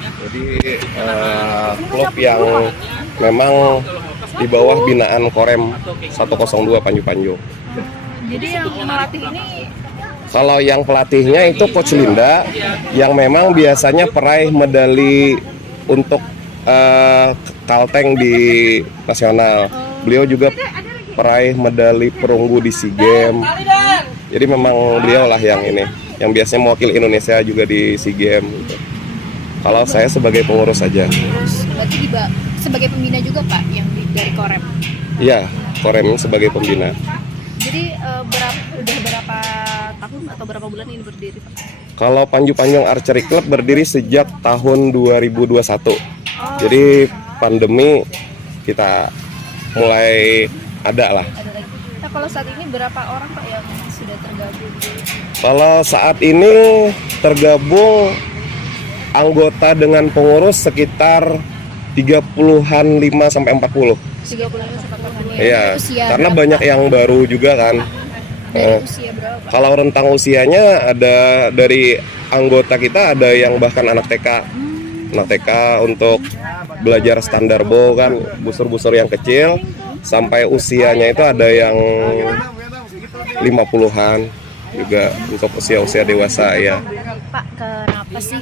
Jadi klub yang memang di bawah binaan Korem 102 Panju Panju. Jadi yang melatih ini, Kalau yang pelatihnya itu Coach Linda, yang memang biasanya peraih medali untuk Kalteng di nasional. Beliau juga peraih medali perunggu di SEA Games. Jadi memang beliau lah yang ini, yang biasanya mewakili Indonesia juga di SEA Games. Gitu. Kalau saya sebagai pengurus saja. terus berarti sebagai pembina juga Pak yang dari Korem. Iya, Korem sebagai pembina. Jadi udah berapa tahun atau berapa bulan ini berdiri Pak? Kalau Panju Panjang Archery Club berdiri sejak tahun 2021. Jadi pandemi kita mulai ada lah. Ada lagi. Nah kalau saat ini berapa orang Pak yang sudah tergabung? Kalau saat ini tergabung anggota dengan pengurus sekitar 30-an 5 sampai 40. 35 sampai 40. Iya, Usia karena berapa? banyak yang baru juga kan. Dari usia berapa Pak? Kalau rentang usianya ada dari anggota kita ada yang bahkan anak TK. Anak TK untuk belajar standar bow kan, busur-busur yang kecil, sampai usianya itu ada yang 50-an juga untuk usia-usia dewasa ya. Pak, kenapa sih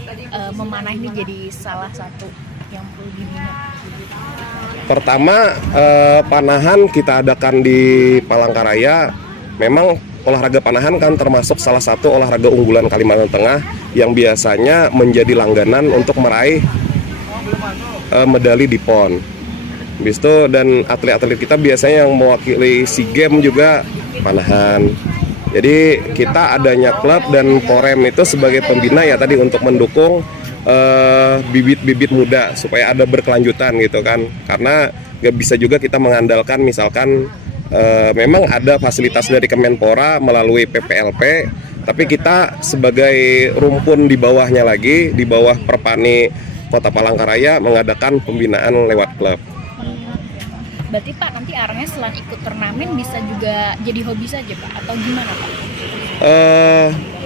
memanah ini jadi salah satu yang perlu dibina? Pertama, panahan kita adakan di Palangkaraya. Memang olahraga panahan kan termasuk salah satu olahraga unggulan Kalimantan Tengah yang biasanya menjadi langganan untuk meraih medali di PON. Habis itu dan atlet-atlet kita biasanya yang mewakili SEA Games juga panahan. Jadi kita adanya klub dan Korem itu sebagai pembina ya tadi untuk mendukung bibit-bibit muda supaya ada berkelanjutan gitu kan. Karena nggak bisa juga kita mengandalkan misalkan memang ada fasilitas dari Kemenpora melalui PPLP, tapi kita sebagai rumpun di bawahnya lagi, di bawah Perpani Kota Palangkaraya mengadakan pembinaan lewat klub. Berarti Pak nanti arahnya selain ikut turnamen bisa juga jadi hobi saja Pak atau gimana Pak?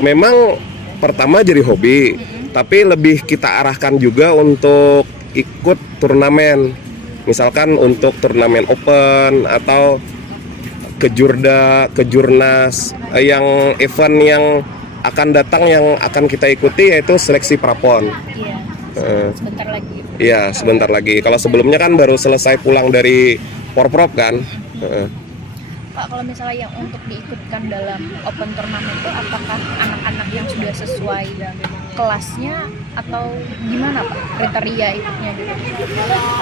Memang pertama jadi hobi, tapi lebih kita arahkan juga untuk ikut turnamen. Misalkan untuk turnamen open atau kejurda, kejurnas, yang event yang akan datang yang akan kita ikuti yaitu seleksi prapon. Iya, sebentar lagi. Iya, sebentar lagi. Kalau sebelumnya kan baru selesai pulang dari Porprov kan. Pak, kalau misalnya yang untuk diikutkan dalam open turnamen itu apakah anak-anak yang sudah sesuai kelasnya atau gimana Pak kriteria ikutnya gitu?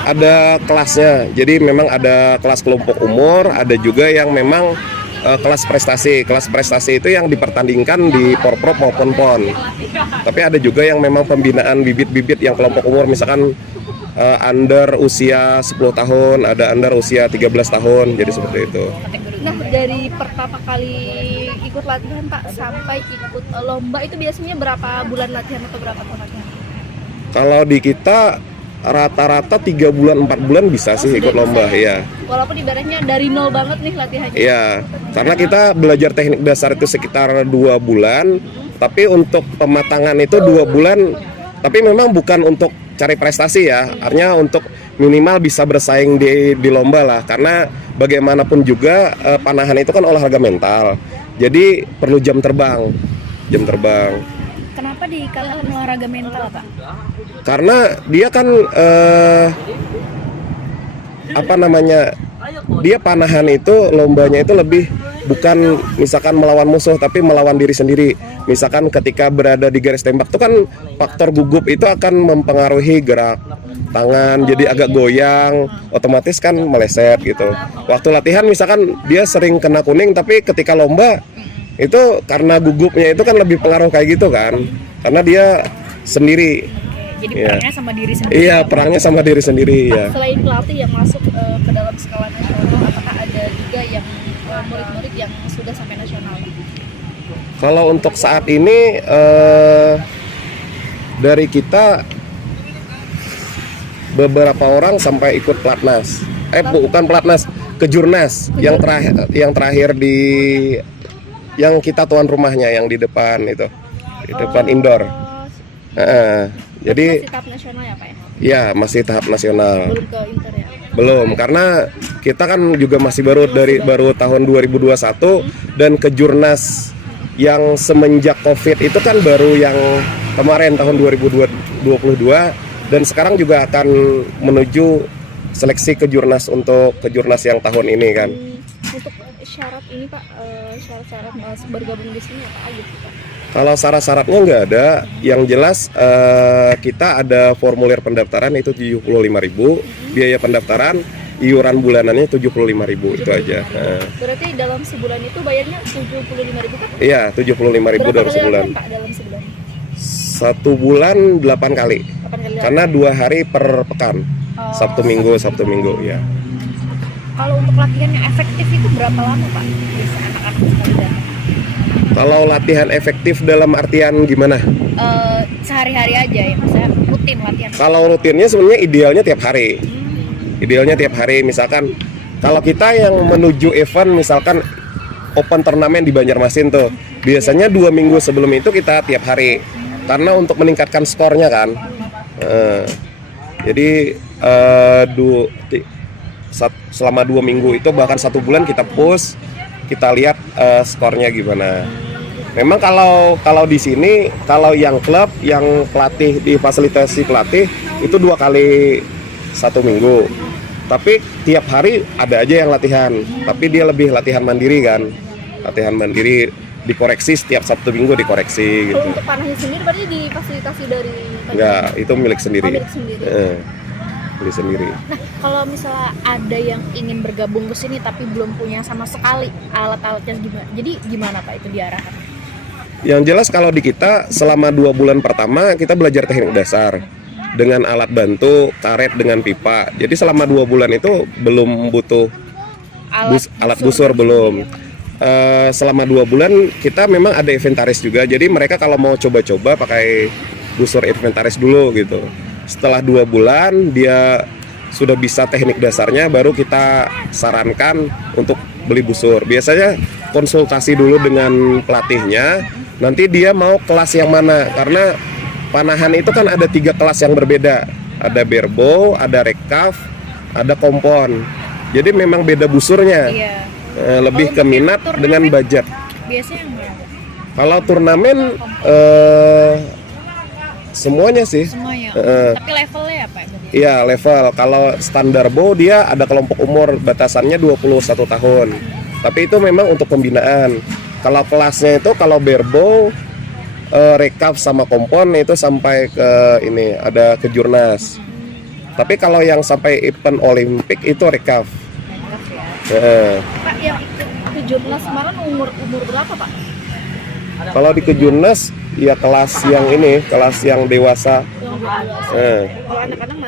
Ada kelasnya, jadi memang ada kelas kelompok umur, ada juga yang memang kelas prestasi. Kelas prestasi itu yang dipertandingkan di Porprov maupun PON. Tapi ada juga yang memang pembinaan bibit-bibit yang kelompok umur, misalkan under usia 10 tahun, ada under usia 13 tahun, jadi seperti itu. Nah, dari pertama kali ikut latihan Pak sampai ikut lomba itu biasanya berapa bulan latihan atau berapa tahun latihan? Kalau di kita rata-rata 3 bulan 4 bulan bisa sih ikut lomba ya. Walaupun ibaratnya dari nol banget nih latihannya. Iya, karena kita belajar teknik dasar itu sekitar 2 bulan, tapi untuk pematangan itu 2 bulan, tapi memang bukan untuk cari prestasi ya, artinya untuk minimal bisa bersaing di lomba lah, karena bagaimanapun juga panahan itu kan olahraga mental, jadi perlu jam terbang. Kenapa dikatakan olahraga mental Pak? Karena dia kan dia panahan itu lombanya itu lebih bukan misalkan melawan musuh tapi melawan diri sendiri. Misalkan ketika berada di garis tembak itu kan faktor gugup itu akan mempengaruhi gerak tangan, jadi agak goyang, otomatis kan meleset gitu. Waktu latihan misalkan dia sering kena kuning, tapi ketika lomba itu karena gugupnya itu kan lebih pengaruh kayak gitu kan, karena dia sendiri. Jadi perangnya sama diri sendiri. Iya, perangnya sama diri sendiri ya. Selain pelatih yang masuk ke dalam skala nasional, apakah ada juga yang murid-murid yang sudah sampai nasional? Kalau untuk saat ini dari kita beberapa orang sampai ikut pelatnas. Bukan pelatnas, kejurnas yang terakhir di yang kita tuan rumahnya yang di depan itu. Di depan indoor. Jadi masih tahap nasional ya Pak ya? ya masih tahap nasional. Belum ke inter ya? Belum, karena kita kan juga masih baru tahun 2021 dan kejurnas yang semenjak Covid itu kan baru yang kemarin tahun 2022 dan sekarang juga akan menuju seleksi kejurnas untuk kejurnas yang tahun ini kan. Untuk syarat ini Pak, syarat-syarat bergabung di sini apa aja sih Pak? Kalau syarat-syaratnya nggak ada, yang jelas kita ada formulir pendaftaran itu 75.000, biaya pendaftaran, iuran bulanannya 75.000 itu aja. Berarti dalam sebulan itu bayarnya 75.000 Pak? Iya, 75.000 dalam sebulan. Pak dalam sebulan? 1 bulan 8 kali, 8 kali. karena 2 hari per pekan, Sabtu Minggu ya. Kalau untuk latihan yang efektif itu berapa lama Pak? Biasa anak-anak sekali datang? Kalau latihan efektif dalam artian gimana? Sehari-hari aja ya, misalnya rutin latihan. Kalau rutinnya sebenarnya idealnya tiap hari. Idealnya tiap hari, misalkan kalau kita yang menuju event misalkan open turnamen di Banjarmasin tuh, biasanya 2 minggu sebelum itu kita tiap hari. Karena untuk meningkatkan skornya kan. Jadi selama 2 minggu itu bahkan 1 bulan kita push, kita lihat skornya gimana. Memang kalau di sini kalau yang klub yang pelatih difasilitasi pelatih itu 2 kali 1 minggu. Tapi tiap hari ada aja yang latihan. Tapi dia lebih latihan mandiri kan. Latihan mandiri dikoreksi setiap Sabtu Minggu dikoreksi gitu. Kalau untuk panahnya sendiri berarti difasilitasi dari Enggak, itu milik sendiri. milik sendiri. Milik sendiri. Nah, kalau misalnya ada yang ingin bergabung ke sini tapi belum punya sama sekali alat-alatnya gimana? Jadi gimana Pak itu diarahkan? Yang jelas kalau di kita selama 2 bulan pertama kita belajar teknik dasar dengan alat bantu, karet dengan pipa. Jadi selama 2 bulan itu belum butuh alat busur belum. Selama 2 bulan kita memang ada inventaris juga. Jadi mereka kalau mau coba-coba pakai busur inventaris dulu gitu. Setelah 2 bulan dia sudah bisa teknik dasarnya, baru kita sarankan untuk beli busur. Biasanya konsultasi dulu dengan pelatihnya, nanti dia mau kelas yang mana, karena panahan itu kan ada 3 kelas yang berbeda. Ada barebow, ada recurve, ada kompon. Jadi memang beda busurnya. Iya. Lebih ke minat dengan budget. Biasanya yang berapa? Kalau turnamen semuanya sih. Semuanya. Tapi levelnya apa? Iya, level. Kalau standar bow dia ada kelompok umur, batasannya 21 tahun. Tapi itu memang untuk pembinaan. Kalau kelasnya itu kalau barebow, recurve sama kompon itu sampai ke ini ada kejurnas. Tapi kalau yang sampai event Olimpik itu recurve. Pak, yang kejurnas kemarin umur berapa Pak? Kalau di kejurnas ya kelas yang ini, kelas yang dewasa. Kalau anak-anak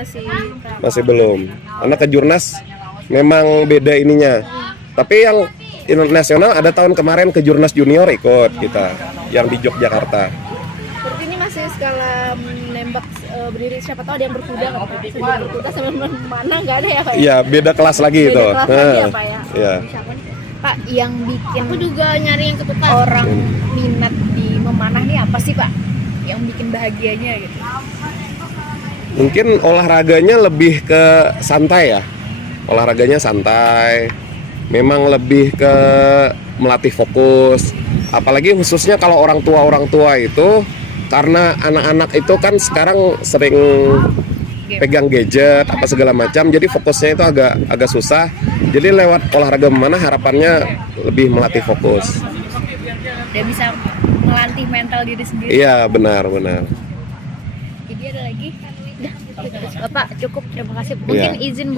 masih belum. Karena kejurnas memang beda ininya. Tapi yang internasional ada tahun kemarin kejurnas junior ikut kita yang di Yogyakarta. Berarti ini masih skala menembak berdiri, siapa tahu ada yang berkuda nggak Pak? Sambil berkuda sambil mana nggak ada ya Pak? Iya, beda kelas lagi Beda itu. kelas lagi ya Pak ya? Iya. Pak, yang bikin aku juga nyari yang ketupat orang minat di memanah nih apa sih Pak? Yang bikin bahagianya gitu? Mungkin olahraganya lebih ke santai ya. Olahraganya santai. Memang lebih ke melatih fokus. Apalagi khususnya kalau orang tua itu, karena anak-anak itu kan sekarang sering pegang gadget apa segala macam, jadi fokusnya itu agak susah. Jadi lewat olahraga memanah harapannya lebih melatih fokus. Dia bisa melatih mental diri sendiri. Iya, benar. Jadi ada lagi? Bapak cukup, terima kasih. Iya. Mungkin izin